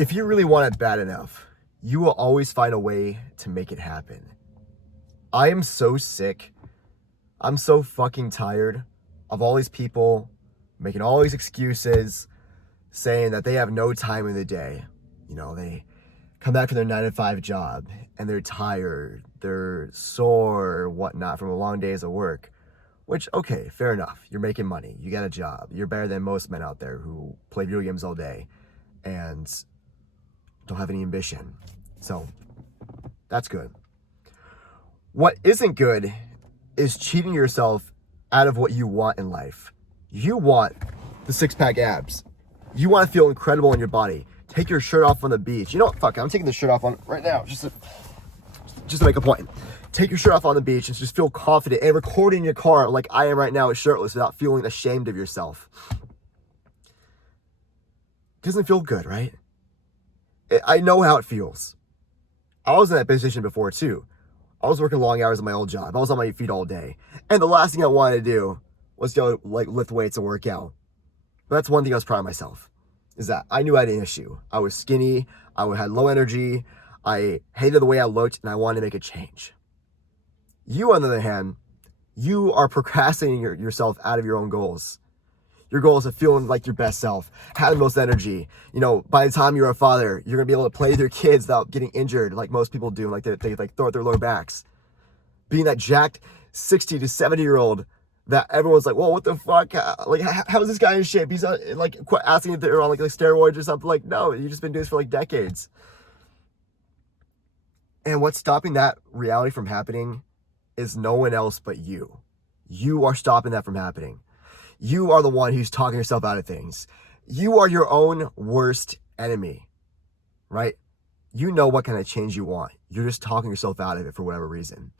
If you really want it bad enough, you will always find a way to make it happen. I am so sick. I'm so fucking tired of all these people making all these excuses, saying that they have no time in the day. You know, they come back from their 9-to-5 job and they're tired, they're sore or whatnot from a long days of work. Which, okay, fair enough. You're making money. You got a job. You're better than most men out there who play video games all day and don't have any ambition. So, that's good. What isn't good is cheating yourself out of what you want in life. You want the six-pack abs. You want to feel incredible in your body. Take your shirt off on the beach. You know what? Fuck, I'm taking the shirt off on right now just to make a point. Take your shirt off on the beach and just feel confident and record in your car like I am right now shirtless without feeling ashamed of yourself. Doesn't feel good, right? I know how it feels. I was in that position before too. I was working long hours at my old job. I was on my feet all day. And the last thing I wanted to do was go like lift weights and work out. But that's one thing I was proud of myself, is that I knew I had an issue. I was skinny, I had low energy, I hated the way I looked, and I wanted to make a change. You, on the other hand, you are procrastinating yourself out of your own goals. Your goal is of feeling like your best self, having the most energy. You know, by the time you're a father, you're gonna be able to play with your kids without getting injured like most people do, like they like throw out their lower backs. Being that jacked 60 to 70-year-old that everyone's like, whoa, what the fuck? Like, how is this guy in shape? He's not, like asking if they're on like steroids or something. Like, no, you've just been doing this for like decades. And what's stopping that reality from happening is no one else but you. You are stopping that from happening. You are the one who's talking yourself out of things. You are your own worst enemy, right? You know what kind of change you want. You're just talking yourself out of it for whatever reason.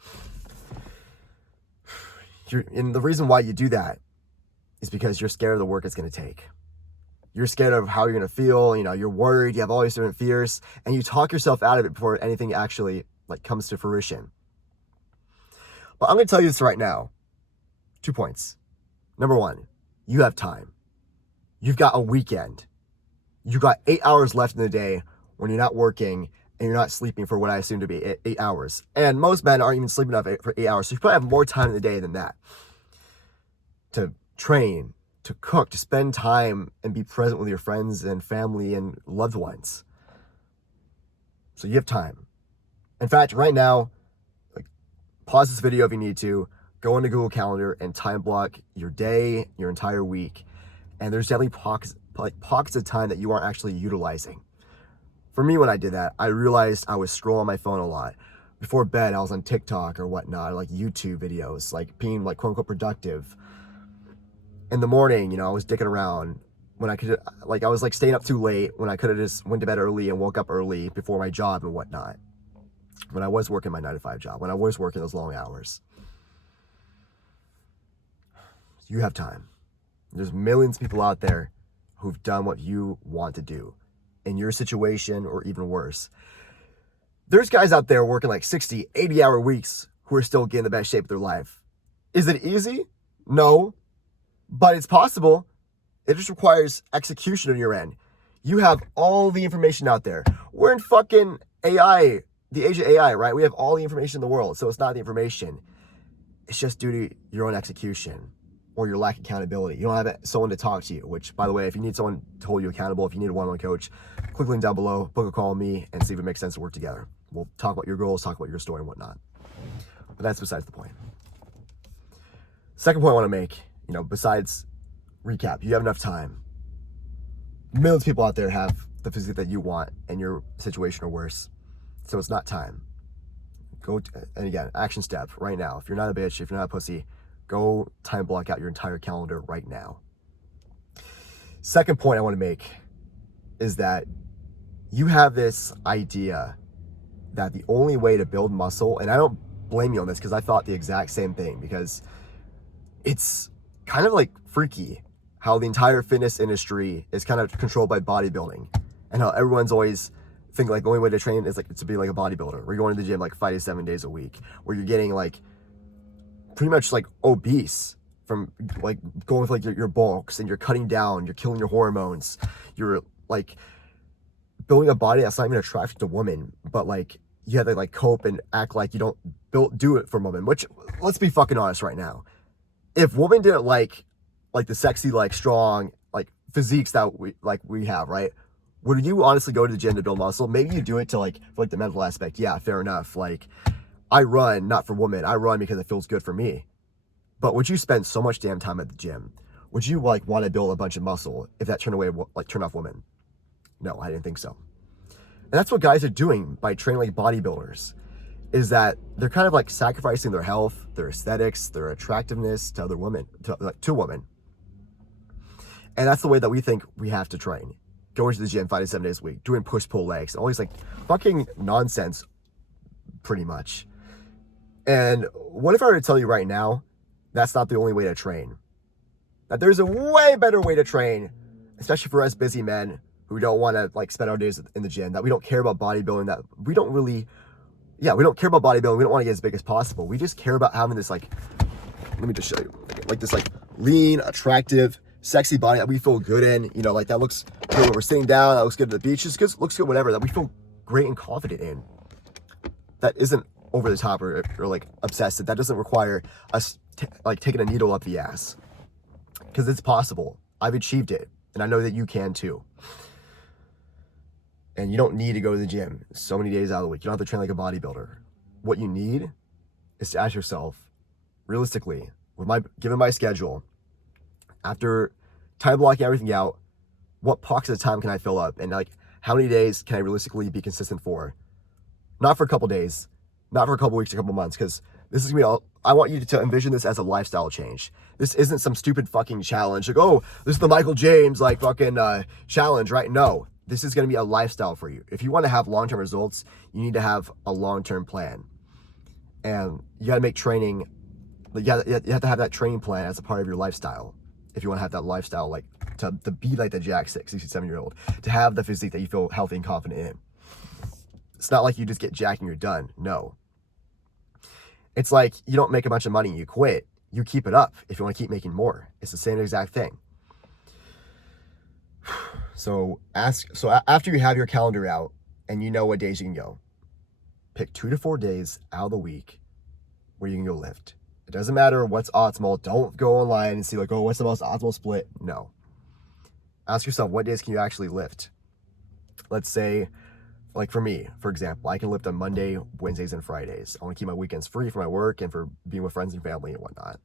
And the reason why you do that is because you're scared of the work it's going to take. You're scared of how you're going to feel. You know, you're worried. You have all these different fears, and you talk yourself out of it before anything actually like comes to fruition. But I'm going to tell you this right now. 2 points. Number one, you have time. You've got a weekend. You've got 8 hours left in the day when you're not working and you're not sleeping for what I assume to be 8 hours. And most men aren't even sleeping enough for 8 hours. So you probably have more time in the day than that to train, to cook, to spend time and be present with your friends and family and loved ones. So you have time. In fact, right now, pause this video if you need to. Go into Google Calendar and time block your day, your entire week. And there's definitely pockets of time that you aren't actually utilizing. For me, when I did that, I realized I was scrolling my phone a lot. Before bed, I was on TikTok or whatnot, like YouTube videos, like being like quote unquote productive. In the morning, you know, I was dicking around when I could, like I was like staying up too late when I could have just went to bed early and woke up early before my job and whatnot. When I was working my 9-to-5 job, when I was working those long hours. You have time. There's millions of people out there who've done what you want to do in your situation or even worse. There's guys out there working like 60, 80-hour weeks who are still getting the best shape of their life. Is it easy? No, but it's possible. It just requires execution on your end. You have all the information out there. We're in fucking AI, the age of AI, right? We have all the information in the world, so it's not the information. It's just due to your own execution or your lack of accountability. You don't have someone to talk to you, which, by the way, if you need someone to hold you accountable, if you need a one-on-one coach, click link down below, book a call with me, and see if it makes sense to work together. We'll talk about your goals, talk about your story and whatnot. But that's besides the point. Second point I want to make, you know, besides recap, you have enough time. Millions of people out there have the physique that you want in your situation or worse. So it's not time. And again, action step right now. If you're not a bitch, if you're not a pussy, go time block out your entire calendar right now. Second point I want to make is that you have this idea that the only way to build muscle, and I don't blame you on this because I thought the exact same thing, because it's kind of like freaky how the entire fitness industry is kind of controlled by bodybuilding, and how everyone's always think like the only way to train is like to be like a bodybuilder, where you're going to the gym like 5 to 7 days a week, where you're getting like pretty much like obese from like going with like your bulks, and you're cutting down, you're killing your hormones, you're like building a body that's not even attractive to women, but like you have to like cope and act like you don't do it for women, which, let's be fucking honest right now. If women didn't like the sexy, like strong, like physiques that we have, right? Would you honestly go to the gym to build muscle? Maybe you do it to like, for like the mental aspect. Yeah, fair enough. Like, I run not for women. I run because it feels good for me. But would you spend so much damn time at the gym? Would you like want to build a bunch of muscle if that turned off women? No, I didn't think so. And that's what guys are doing by training like bodybuilders, is that they're kind of like sacrificing their health, their aesthetics, their attractiveness to other women, to women. And that's the way that we think we have to train. Going to the gym 5 to 7 days a week, doing push-pull legs, all these like fucking nonsense, pretty much. And what if I were to tell you right now, that's not the only way to train? That there's a way better way to train, especially for us busy men who don't want to like spend our days in the gym, that we don't care about bodybuilding, that we don't care about bodybuilding. We don't want to get as big as possible. We just care about having this like, let me just show you, like this like lean, attractive, sexy body that we feel good in, you know, like that looks good when we're sitting down, that looks good at the beach, just looks good, whatever, that we feel great and confident in. That isn't over the top or like obsessive. That doesn't require us like taking a needle up the ass, because it's possible. I've achieved it, and I know that you can too. And you don't need to go to the gym so many days out of the week. You don't have to train like a bodybuilder. What you need is to ask yourself, realistically, given my schedule, after time blocking everything out, what pockets of time can I fill up? And like, how many days can I realistically be consistent for? Not for a couple days, not for a couple weeks, a couple months, because this is gonna be I want you to envision this as a lifestyle change. This isn't some stupid fucking challenge. Like, oh, this is the Michael James like fucking challenge, right? No, this is gonna be a lifestyle for you. If you want to have long-term results, you need to have a long-term plan, and you got to make training. You have to have that training plan as a part of your lifestyle. If you want to have that lifestyle, like to be like the Jack 67-year-old, to have the physique that you feel healthy and confident in. It's not like you just get jacked and you're done. No. It's like you don't make a bunch of money and you quit. You keep it up if you want to keep making more. It's the same exact thing. So after you have your calendar out and you know what days you can go, pick 2 to 4 days out of the week where you can go lift. It doesn't matter what's optimal. Don't go online and see like, oh, what's the most optimal split? No. Ask yourself, what days can you actually lift? Let's say, like for me, for example, I can lift on Monday, Wednesdays, and Fridays. I want to keep my weekends free for my work and for being with friends and family and whatnot.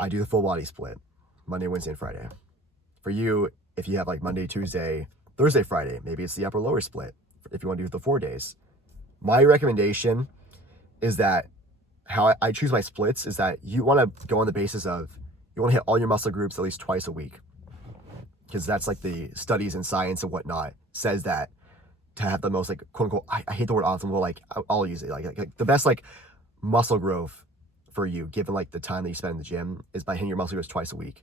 I do the full body split, Monday, Wednesday, and Friday. For you, if you have like Monday, Tuesday, Thursday, Friday, maybe it's the upper lower split if you want to do the 4 days. My recommendation is that how I choose my splits is that you want to go on the basis of you want to hit all your muscle groups at least twice a week, because that's like the studies and science and whatnot says that to have the most like quote unquote, I hate the word optimal, but like I'll use it like the best like muscle growth for you given like the time that you spend in the gym is by hitting your muscle groups twice a week.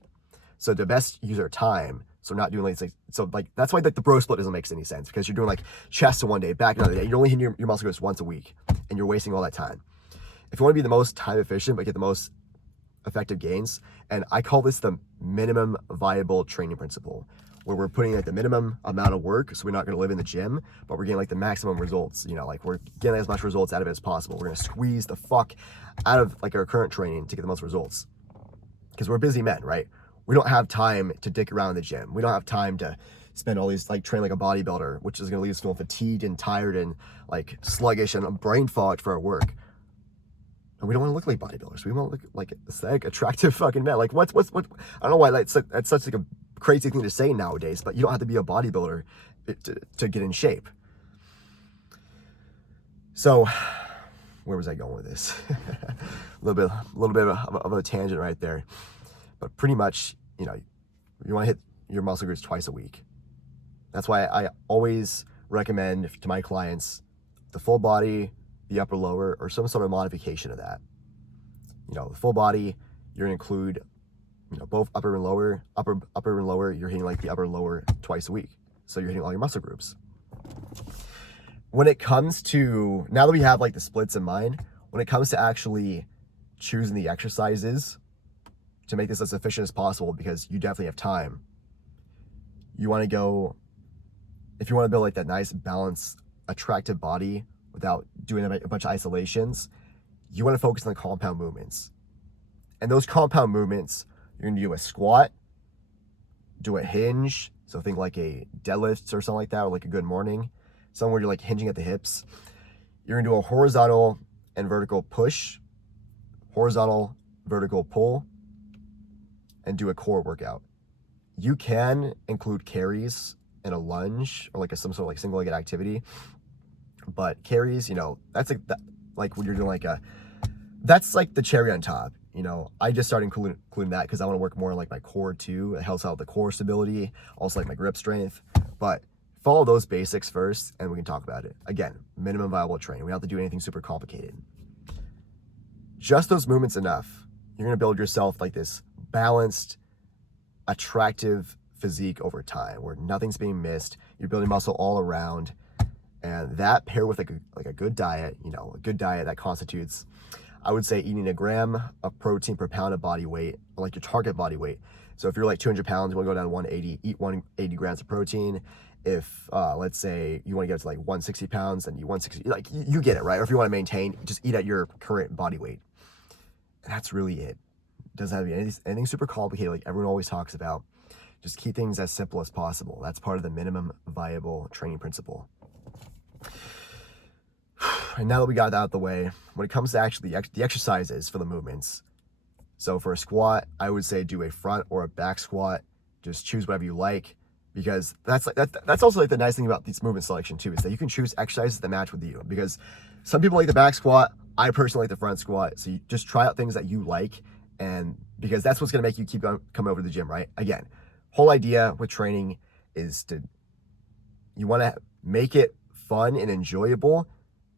So the best user time, so not doing like so like that's why like the bro split doesn't make any sense, because you're doing like chest one day, back another day, you're only hitting your muscle groups once a week and you're wasting all that time. If you want to be the most time efficient but get the most effective gains, and I call this the minimum viable training principle, where we're putting like the minimum amount of work, so we're not going to live in the gym, but we're getting like the maximum results, you know, like we're getting as much results out of it as possible. We're going to squeeze the fuck out of like our current training to get the most results, because we're busy men, right? We don't have time to dick around in the gym. We don't have time to spend all these like train like a bodybuilder, which is going to leave us feeling fatigued and tired and like sluggish and brain fogged for our work. And we don't want to look like bodybuilders. We want to look like aesthetic, attractive fucking men. Like what? I don't know why that's such like a crazy thing to say nowadays, but you don't have to be a bodybuilder to get in shape. So, where was I going with this? a little bit of a tangent right there. But pretty much, you know, you want to hit your muscle groups twice a week. That's why I always recommend to my clients the full body, the upper lower, or some sort of modification of that. You know, the full body, you're gonna include, you know, both upper and lower. Upper and lower, you're hitting like the upper and lower twice a week. So you're hitting all your muscle groups. When it comes to, now that we have like the splits in mind, when it comes to actually choosing the exercises to make this as efficient as possible, because you definitely have time, you want to go if you want to build like that nice, balanced, attractive body without doing a bunch of isolations, you want to focus on the compound movements. And those compound movements, you're going to do a squat, do a hinge, so think like a deadlift or something like that, or like a good morning, somewhere you're like hinging at the hips. You're going to do a horizontal and vertical push, horizontal, vertical pull, and do a core workout. You can include carries and a lunge or like some sort of like single-legged activity, but carries, you know, that's like when you're doing like that's like the cherry on top. You know, I just started including that because I want to work more on like my core too. It helps out with the core stability, also like my grip strength. But follow those basics first and we can talk about it. Again, minimum viable training. We don't have to do anything super complicated. Just those movements enough. You're going to build yourself like this balanced, attractive physique over time where nothing's being missed. You're building muscle all around. And that paired with like a good diet, you know, a good diet that constitutes, I would say, eating a gram of protein per pound of body weight, or like your target body weight. So if you're like 200 pounds, you want to go down to 180, eat 180 grams of protein. If let's say you want to get to like 160 pounds, then you 160, like you get it, right? Or if you want to maintain, just eat at your current body weight. And that's really it. It doesn't have to be anything super complicated like everyone always talks about. Just keep things as simple as possible. That's part of the minimum viable training principle. And now that we got that out of the way, when it comes to actually the exercises for the movements, so for a squat, I would say do a front or a back squat. Just choose whatever you like, because that's also like the nice thing about these movement selection too, is that you can choose exercises that match with you. Because some people like the back squat, I personally like the front squat. So you just try out things that you like, and because that's what's gonna make you keep coming over to the gym, right? Again, whole idea with training is you want to make it fun and enjoyable,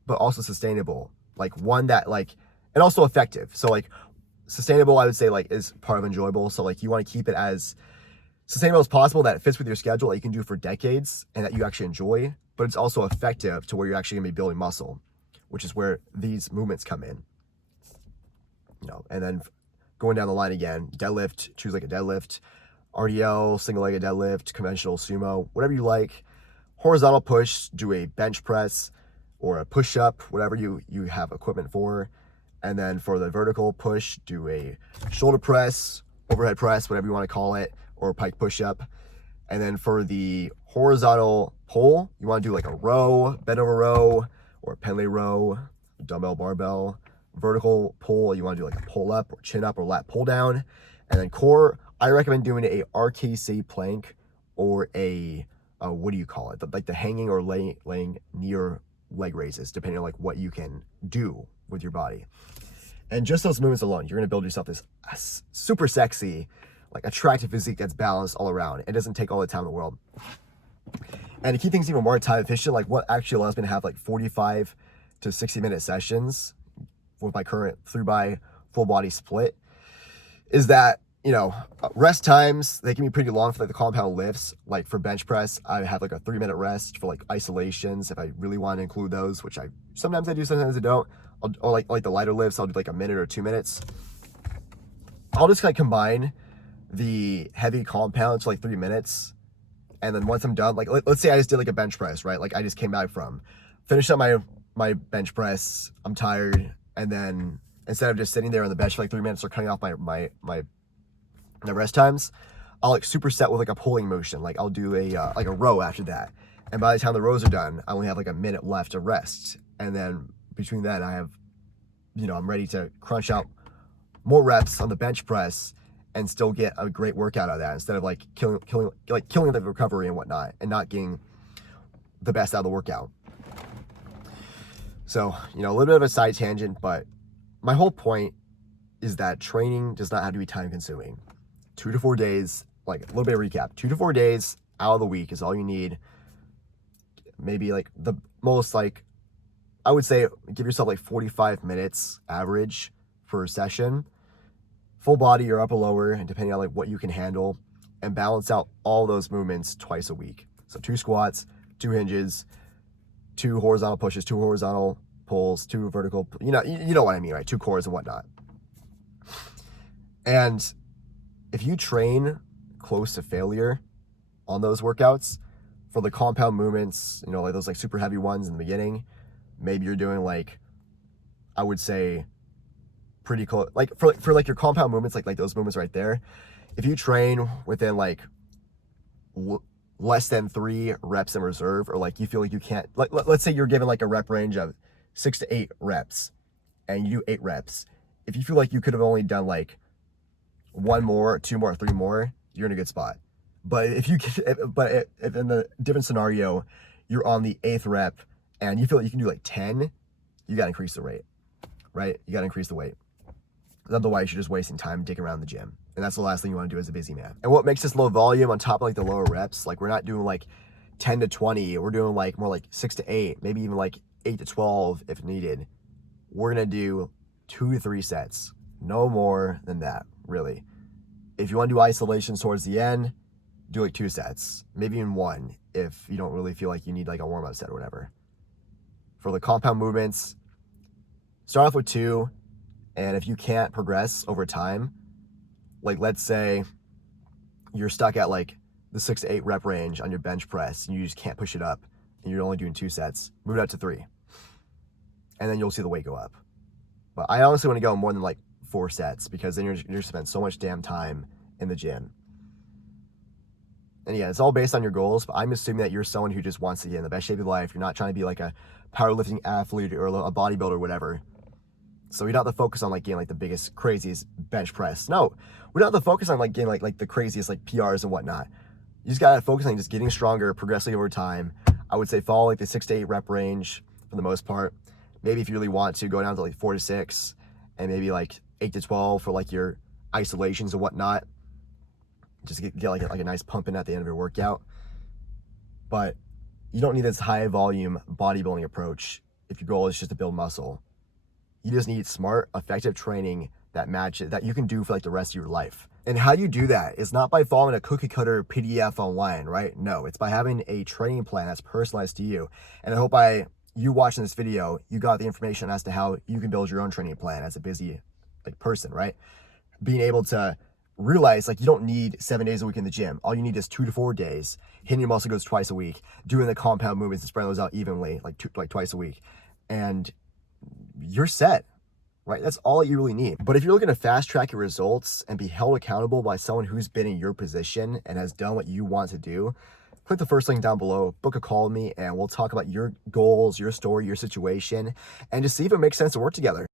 but also sustainable, like one that like, and also effective. So like sustainable, I would say like is part of enjoyable. So like you want to keep it as sustainable as possible, that it fits with your schedule, that you can do for decades and that you actually enjoy, but it's also effective to where you're actually gonna be building muscle, which is where these movements come in, you know. And then going down the line again, deadlift, choose like a deadlift, RDL, single-legged deadlift, conventional sumo, whatever you like. Horizontal push, do a bench press or a push-up, whatever you have equipment for. And then for the vertical push, do a shoulder press, overhead press, whatever you want to call it, or pike push-up. And then for the horizontal pull, you want to do like a row, bent over row, or a pendlay row, dumbbell, barbell. Vertical pull, you want to do like a pull up or chin up or lat pull down. And then core, I recommend doing a RKC plank or a what do you call it? Like the hanging or laying knee or leg raises, depending on like what you can do with your body. And just those movements alone, you're going to build yourself this super sexy, like attractive physique that's balanced all around. It doesn't take all the time in the world. And to keep things even more time efficient, like what actually allows me to have like 45 to 60-minute sessions with my current 3x full body split is that, you know, rest times, they can be pretty long for like the compound lifts. Like for bench press, I have like a 3-minute rest for like isolations if I really want to include those, which sometimes I do, sometimes I don't. Or like the lighter lifts, I'll do like a minute or 2 minutes. I'll just like combine the heavy compounds for like 3 minutes. And then once I'm done, like let's say I just did like a bench press, right? Like I just came back finished up my bench press, I'm tired. And then instead of just sitting there on the bench for like 3 minutes or cutting off my rest times, I'll like superset with like a pulling motion. Like I'll do like a row after that. And by the time the rows are done, I only have like a minute left to rest. And then between that, I have, you know, I'm ready to crunch out more reps on the bench press and still get a great workout out of that, instead of like killing the recovery and whatnot and not getting the best out of the workout. So, you know, a little bit of a side tangent, but my whole point is that training does not have to be time consuming. 2 to 4 days, like a little bit of recap, 2 to 4 days out of the week is all you need. Maybe like the most, like I would say give yourself like 45 minutes average per session, full body or upper lower, and depending on like what you can handle, and balance out all those movements twice a week. So 2 squats, 2 hinges, 2 horizontal pushes, 2 horizontal pulls, 2 vertical, you know what I mean, right? 2 cores and whatnot. And if you train close to failure on those workouts, For the compound movements, you know, like those like super heavy ones in the beginning, maybe you're doing like, I would say pretty close, like for like your compound movements, like those movements right there, if you train within like less than 3 reps in reserve, or like you feel like you can't, like let's say you're given like a rep range of 6 to 8 reps and you do 8 reps. If you feel like you could have only done like 1 more, 2 more, 3 more, you're in a good spot. But if in the different scenario, you're on the 8th rep and you feel like you can do like 10, you got to increase the rate, right? You got to increase the weight. Otherwise, you're just wasting time digging around the gym. And that's the last thing you want to do as a busy man. And what makes this low volume on top of like the lower reps, like we're not doing like 10 to 20, we're doing like more like 6 to 8, maybe even like 8 to 12 if needed. We're going to do 2 to 3 sets. No more than that, really. If you want to do isolations towards the end, do like 2 sets, maybe even 1 if you don't really feel like you need like a warm-up set or whatever. For the compound movements, start off with 2, and if you can't progress over time, like let's say you're stuck at like the 6 to 8 rep range on your bench press and you just can't push it up and you're only doing 2 sets, move it up to 3. And then you'll see the weight go up. But I honestly want to go more than like 4 sets because then you're spending so much damn time in the gym. And yeah, it's all based on your goals, but I'm assuming that you're someone who just wants to get in the best shape of life. You're not trying to be like a powerlifting athlete or a bodybuilder or whatever. So we don't have to focus on like getting like the biggest, craziest bench press. No, we don't have to focus on like getting like the craziest like PRs and whatnot. You just gotta focus on just getting stronger progressively over time. I would say follow like the 6 to 8 rep range for the most part. Maybe if you really want to, go down to like 4 to 6 and maybe like 8 to 12 for like your isolations and whatnot. Just get like a nice pump in at the end of your workout. But you don't need this high volume bodybuilding approach if your goal is just to build muscle. You just need smart, effective training that matches, that you can do for like the rest of your life. And how you do that is not by following a cookie cutter PDF online, right? No, it's by having a training plan that's personalized to you. And I hope by you watching this video, you got the information as to how you can build your own training plan as a busy like person, right? Being able to realize like you don't need 7 days a week in the gym. All you need is 2 to 4 days, hitting your muscle goes twice a week, doing the compound movements and spreading those out evenly, like twice a week. And you're set, right? That's all you really need. But if you're looking to fast track your results and be held accountable by someone who's been in your position and has done what you want to do, click the first link down below, book a call with me, and we'll talk about your goals, your story, your situation, and just see if it makes sense to work together.